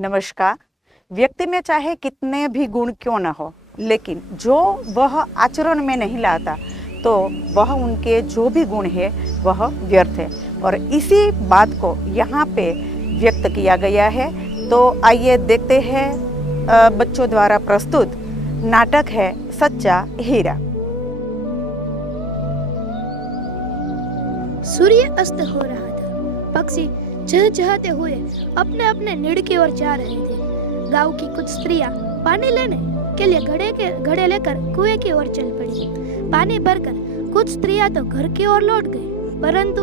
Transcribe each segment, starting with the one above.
नमस्कार। व्यक्ति में चाहे कितने भी गुण क्यों न हो, लेकिन जो वह आचरण में नहीं लाता तो वह उनके जो भी गुण है वह व्यर्थ है। और इसी बात को यहाँ पे व्यक्त किया गया है। तो आइए देखते हैं बच्चों द्वारा प्रस्तुत नाटक है सच्चा हीरा। सूर्य अस्त हो रहा था। पक्षी चहचहाते हुए अपने अपने निड़ की ओर जा रहे थे। गांव की कुछ स्त्रियां पानी लेने के लिए घड़े लेकर कुएं की ओर चल पड़ी। पानी भरकर कुछ स्त्रियां तो घर की ओर लौट गई, परंतु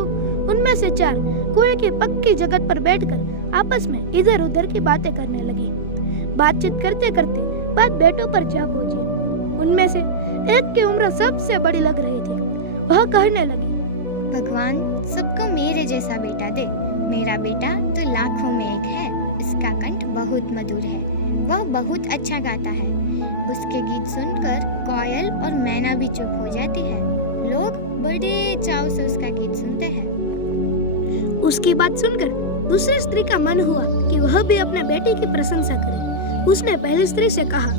उनमें से 4 कुएं की पक्की जगह पर बैठकर आपस में इधर उधर की बातें करने लगी। बातचीत करते करते बात बेटों पर जा पहुंची। उनमें से एक की उम्र सबसे बड़ी लग रही थी। वह कहने लगी, भगवान सबको मेरे जैसा बेटा दे। मेरा बेटा तो लाखों में एक है। इसका कंठ बहुत मधुर है। वह बहुत अच्छा गाता है। उसके गीत सुनकर कोयल और मैना भी चुप हो जाती है। लोग बड़े चाव से उसका गीत सुनते हैं। उसकी बात सुनकर दूसरी स्त्री का मन हुआ कि वह भी अपने बेटे की प्रशंसा करे। उसने पहली स्त्री से कहा,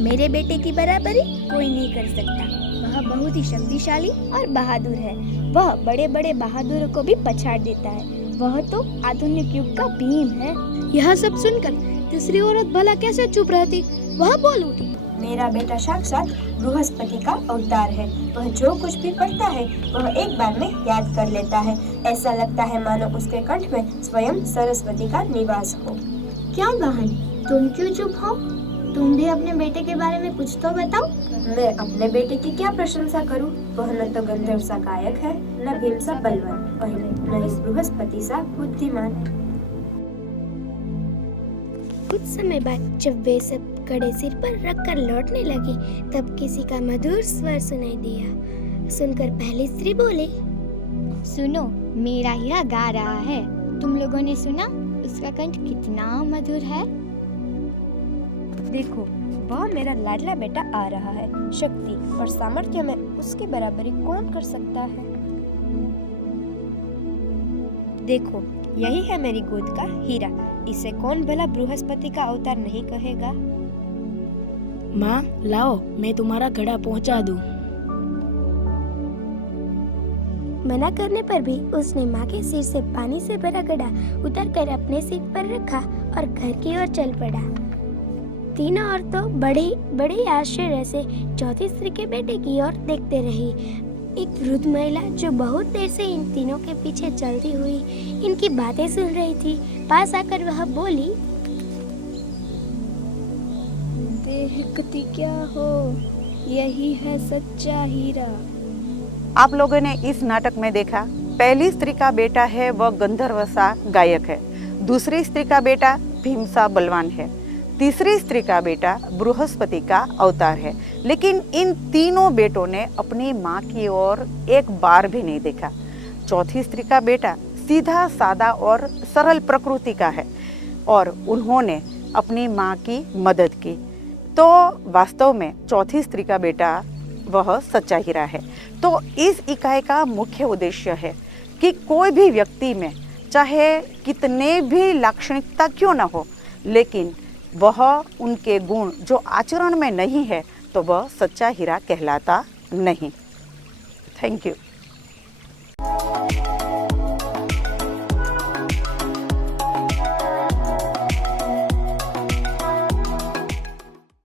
मेरे बेटे की बराबरी कोई नहीं कर सकता। वह बहुत ही शक्तिशाली और बहादुर है। वह बड़े बड़े बहादुरों को भी पछाड़ देता है। वह तो आधुनिक युग का भीम है। यह सब सुनकर तीसरी औरत भला कैसे चुप रहती। वह बोल उठी, मेरा बेटा साक्षात बृहस्पति का अवतार है। वह जो कुछ भी पढ़ता है वह एक बार में याद कर लेता है। ऐसा लगता है मानो उसके कंठ में स्वयं सरस्वती का निवास हो। क्यों बहन, तुम क्यों चुप हो? तुम भी अपने बेटे के बारे में कुछ तो बताओ। मैं अपने बेटे की क्या प्रशंसा करूं? वह न तो गंधर्व सा गायक है, न भीम सा बलवान, न इस बृहस्पति सा बुद्धिमान। कुछ समय बाद जब वे सब कड़े सिर पर रखकर लौटने लगी, तब किसी का मधुर स्वर सुनाई दिया। सुनकर पहली स्त्री बोली, सुनो, मेरा हीरा गा रहा है। तुम लोगों ने सुना? उसका कंठ कितना मधुर है। देखो, वह मेरा लाडला बेटा आ रहा है। शक्ति और सामर्थ्य में उसकी बराबरी कौन कर सकता है? देखो, यही है मेरी गोद का हीरा। इसे कौन भला बृहस्पति का अवतार नहीं कहेगा? माँ, लाओ, मैं तुम्हारा घड़ा पहुंचा दूं। मना करने पर भी उसने माँ के सिर से पानी से भरा घड़ा उतारकर अपने सिर पर रखा और घर की ओर चल पड़ा। तीनों औरतों बड़े आश्चर्य से चौथी स्त्री के बेटे की ओर देखते रही। एक वृद्ध महिला जो बहुत देर से इन तीनों के पीछे चलती हुई इनकी बातें सुन रही थी, पास आकर वह बोली, देखती क्या हो, यही है सच्चा हीरा। आप लोगों ने इस नाटक में देखा, पहली स्त्री का बेटा है वह गंधर्व सा गायक है, दूसरी स्त्री का बेटा भीम सा बलवान है, तीसरी स्त्री का बेटा बृहस्पति का अवतार है। लेकिन इन तीनों बेटों ने अपनी माँ की ओर एक बार भी नहीं देखा। चौथी स्त्री का बेटा सीधा सादा और सरल प्रकृति का है और उन्होंने अपनी माँ की मदद की। तो वास्तव में चौथी स्त्री का बेटा वह सच्चा हीरा है। तो इस इकाई का मुख्य उद्देश्य है कि कोई भी व्यक्ति में चाहे कितने भी लाक्षणिकता क्यों न हो, लेकिन वह उनके गुण जो आचरण में नहीं है तो वह सच्चा हीरा कहलाता नहीं। Thank you.